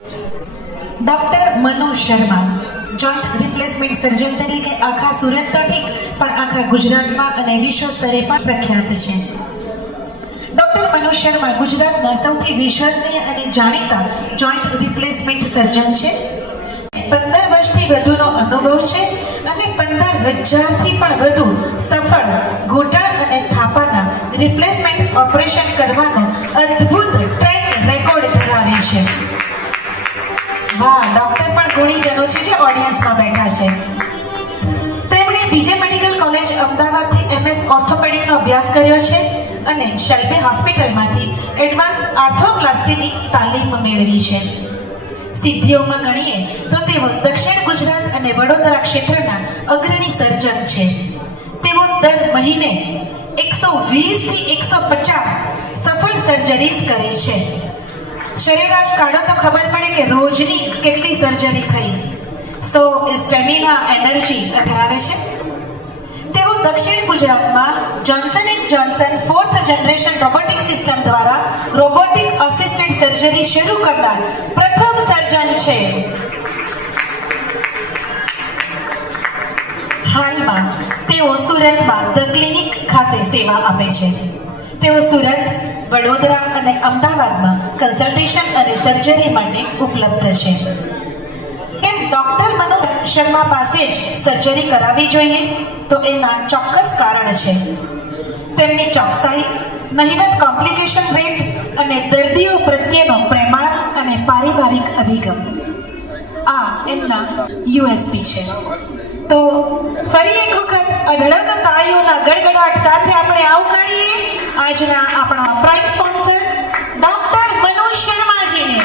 Doctor Manu Sharma joint replacement સર્જન તરીકે આખા સુરત તો ઠીક પણ આખા ગુજરાતમાં અને વિશ્વ સ્તરે પણ પ્રખ્યાત છે. ડોક્ટર મનુ શર્મા ગુજરાતના સૌથી વિશ્વસનીય અને જાણીતા જોઈન્ટ રિપ્લેસમેન્ટ સર્જન છે. 15 વર્ષથી વધુનો અનુભવ છે અને 15,000થી પણ વધુ સફળ ઘૂંટણ અને થાપાના રિપ્લેસમેન્ટ ઓપરેશન કરવાનો અદ્ભુત ટ્રેક રેકોર્ડ ધરાવે છે. વાહ, ડોક્ટર પણ ગુણીજનો છે જે ઓડિયન્સમાં બેઠા છે. તેમણે બીજે મેડિકલ કોલેજ અમદાવાદથી MS ઓર્થોપેડિકનો અભ્યાસ કર્યો છે અને શેલ્બી હોસ્પિટલમાંથી એડવાન્સ આર્થોપ્લાસ્ટીની તાલીમ મેળવી છે. સિદ્ધિઓમાં ગણીએ તો તેઓ દક્ષિણ ગુજરાત અને વડોદરા ક્ષેત્રના અગ્રણી સર્જન છે. તેઓ દર મહિને 120 થી 150 સફળ સર્જરીઝ કરે છે. સરેરાશ કાઢો તો ખબર પડે કે રોજની કેટલી સર્જરી થઈ. સો સ્ટેમિના એનર્જી ધરાવે છે. તેઓ દક્ષિણ ગુજરાતમાં Johnson and Johnson 4th generation robotic system દ્વારા રોબોટિક અસિસ્ટેડ સર્જરી શરૂ કરનાર પ્રથમ સર્જન છે. હાલમાં તેઓ સુરતમાં ધ ક્લિનિક ખાતે સેવા આપે છે. તેઓ સુરત, વડોદરા અને અમદાવાદમાં કન્સલ્ટેશન અને સર્જરી માટે ઉપલબ્ધ છે. એમ ડોક્ટર મનુ શર્મા પાસે જ સર્જરી કરાવવી જોઈએ તો એના ચોક્કસ કારણ છે. તેમની ચોકસાઈ, નહિવત કોમ્પ્લિકેશન રેટ અને દર્દીઓ પ્રત્યેનો પ્રેમાળ અને પારિવારિક અભિગમ આ એમના USP છે. તો ફરી એક વખત અઢળક તાળીઓના ગડગડાટ સાથે આપણે આવકારીએ આજના આપણા પ્રાઇમ સ્પોન્સર ડોક્ટર મનુ શર્માજીને.